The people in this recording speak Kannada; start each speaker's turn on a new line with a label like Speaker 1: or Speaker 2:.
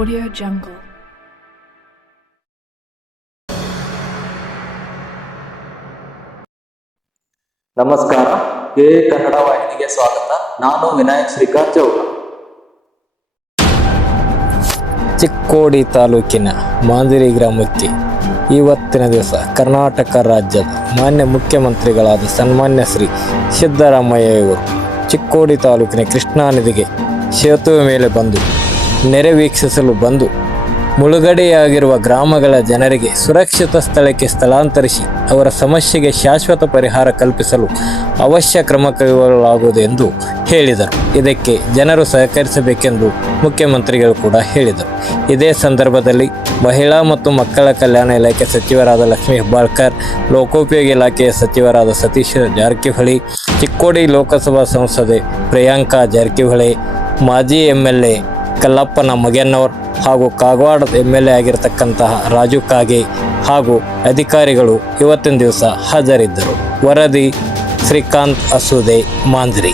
Speaker 1: Audio Jungle.
Speaker 2: ನಮಸ್ಕಾರ. ಎ ಕನ್ನಡ ವಾಹಿನಿಗೆ ಸ್ವಾಗತ. ನಾನು ವಿನಾಯಕ್ ಶ್ರೀಕಾಂತ್ ಚೌಡ.
Speaker 3: ಚಿಕ್ಕೋಡಿ ತಾಲೂಕಿನ ಮಾಂದಿರಿ ಗ್ರಾಮಕ್ಕೆ ಇವತ್ತಿನ ದಿವಸ ಕರ್ನಾಟಕ ರಾಜ್ಯದ ಮಾನ್ಯ ಮುಖ್ಯಮಂತ್ರಿಗಳಾದ ಸನ್ಮಾನ್ಯ ಶ್ರೀ ಸಿದ್ದರಾಮಯ್ಯ ಇವರು ಚಿಕ್ಕೋಡಿ ತಾಲೂಕಿನ ಕೃಷ್ಣಾ ನದಿಗೆ ಸೇತುವೆ ಮೇಲೆ ಬಂದು ನೆರೆ ವೀಕ್ಷಿಸಲು ಬಂದು ಮುಳುಗಡೆಯಾಗಿರುವ ಗ್ರಾಮಗಳ ಜನರಿಗೆ ಸುರಕ್ಷಿತ ಸ್ಥಳಕ್ಕೆ ಸ್ಥಳಾಂತರಿಸಿ ಅವರ ಸಮಸ್ಯೆಗೆ ಶಾಶ್ವತ ಪರಿಹಾರ ಕಲ್ಪಿಸಲು ಅವಶ್ಯ ಕ್ರಮ ಕೈಗೊಳ್ಳಲಾಗುವುದು ಎಂದು ಹೇಳಿದರು. ಇದಕ್ಕೆ ಜನರು ಸಹಕರಿಸಬೇಕೆಂದು ಮುಖ್ಯಮಂತ್ರಿಗಳು ಕೂಡ ಹೇಳಿದರು. ಇದೇ ಸಂದರ್ಭದಲ್ಲಿ ಮಹಿಳಾ ಮತ್ತು ಮಕ್ಕಳ ಕಲ್ಯಾಣ ಇಲಾಖೆ ಸಚಿವರಾದ ಲಕ್ಷ್ಮೀ ಹೆಬ್ಬಾಳ್ಕರ್, ಲೋಕೋಪಯೋಗಿ ಇಲಾಖೆಯ ಸಚಿವರಾದ ಸತೀಶ್ ಜಾರಕಿಹೊಳಿ, ಚಿಕ್ಕೋಡಿ ಲೋಕಸಭಾ ಸಂಸದೆ ಪ್ರಿಯಾಂಕಾ ಜಾರಕಿಹೊಳಿ, ಮಾಜಿ ಎಂ ಎಲ್ ಎ ಕಲ್ಲಪ್ಪನ ಮಗೆಯನ್ನವರು ಹಾಗೂ ಕಾಗವಾಡದ ಎಂ ಎಲ್ ಎ ಆಗಿರತಕ್ಕಂತಹ ರಾಜು ಕಾಗೆ ಹಾಗೂ ಅಧಿಕಾರಿಗಳು ಇವತ್ತಿನ ದಿವಸ ಹಾಜರಿದ್ದರು. ವರದಿ ಶ್ರೀಕಾಂತ್ ಅಸೂದೆ ಮಾಂಜ್ರಿ